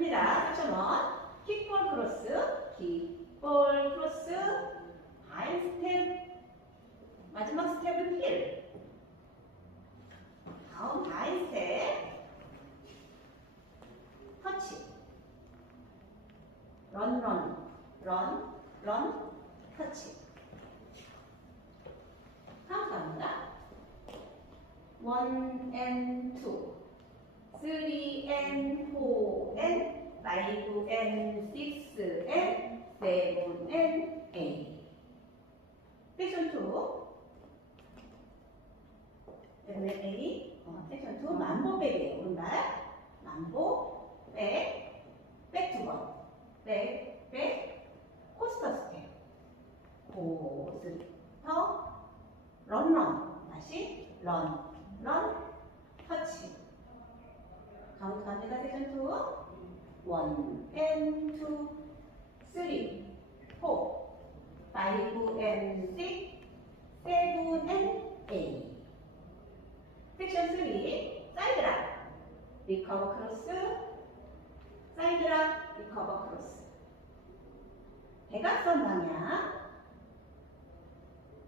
갑니다. 섹션 1. 킥볼 크로스, 킥볼 크로스, 바인 스텝, 마지막 스텝은 힐. 다음 바인 스텝, 터치, 런, 런, 런, 런, 터치. 감사합니다. 1 and 2, 3 and 4, N, 5N, 6N, 7N, A. 패션 2. 그다음에 A. 어, 패션 2. 만보백이에요. 오른발. 만보, 백, 백 두 번. 백, 백, 코스터 스텝. 코스터, 런, 런. 다시, 런, 런, 터치. 가운데 갑니다. 세션 2. 원, and two, three, four, five and six, seven and eight. 섹션 3. 사이드락, 리커버 크로스, 사이드락, 리커버 크로스. 대각선 방향,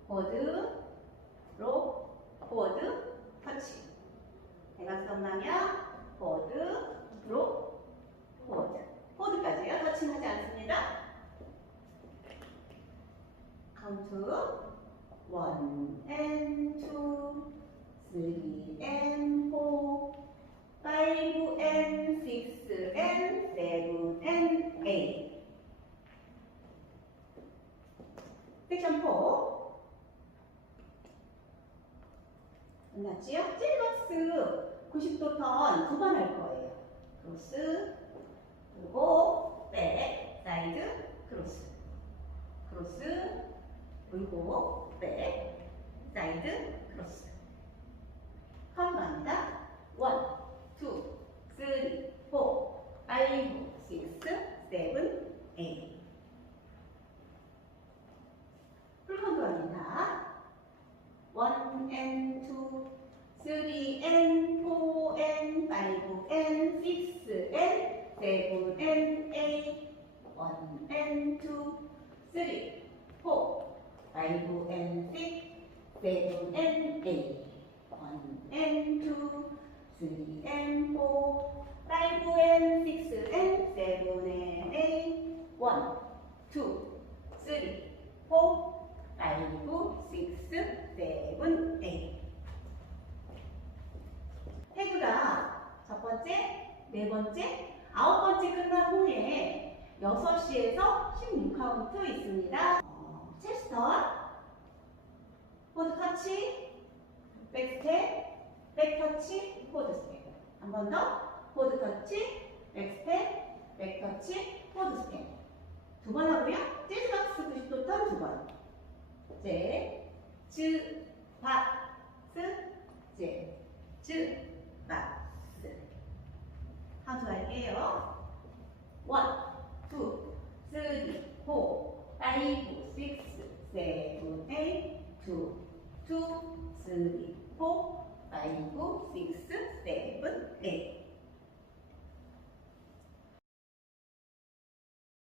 보드, 로, 포워드, 터치. 대각선 방향, 포워드, 로, 포워드. 포워드까지요. 터치는 하지 않습니다. 카운트. 원, and two, three, and four, five, and six, and seven, and eight. 섹션 4. 끝났지요? 찔박스 90도 턴 두 번 할 거예요. 크로스, 그리고 백, 사이드, 크로스. 크로스, 그리고 백, 사이드, 크로스. 합니다. 1, 2, 3, 4, 5, 6, 7, 8. 풀카운트 합니다. one and two, three and four and five and six and seven and eight, one and two, three, four, five and six, seven and eight, one and two, three and four, five and six and seven and eight, one, two, three, four. five, six, seven, eight. 태그가 첫 번째, 네 번째, 아홉 번째 끝난 후에 6시에서 16카운트 있습니다. 어, 체스턴, 포드 터치, 백스텝, 백터치, 포드 스텝. 한 번 더, 포드 터치, 백스텝, 백터치, 포드 스텝. 두 번 하고요. 재즈박스 90도 턴 두 번. 제, 즈, 박, 스, 제, 즈, 박, 스. 하수 할게요. 원, 투, 쓰리, 포, 파이브, 3, 4, 5, 6, 7, 8.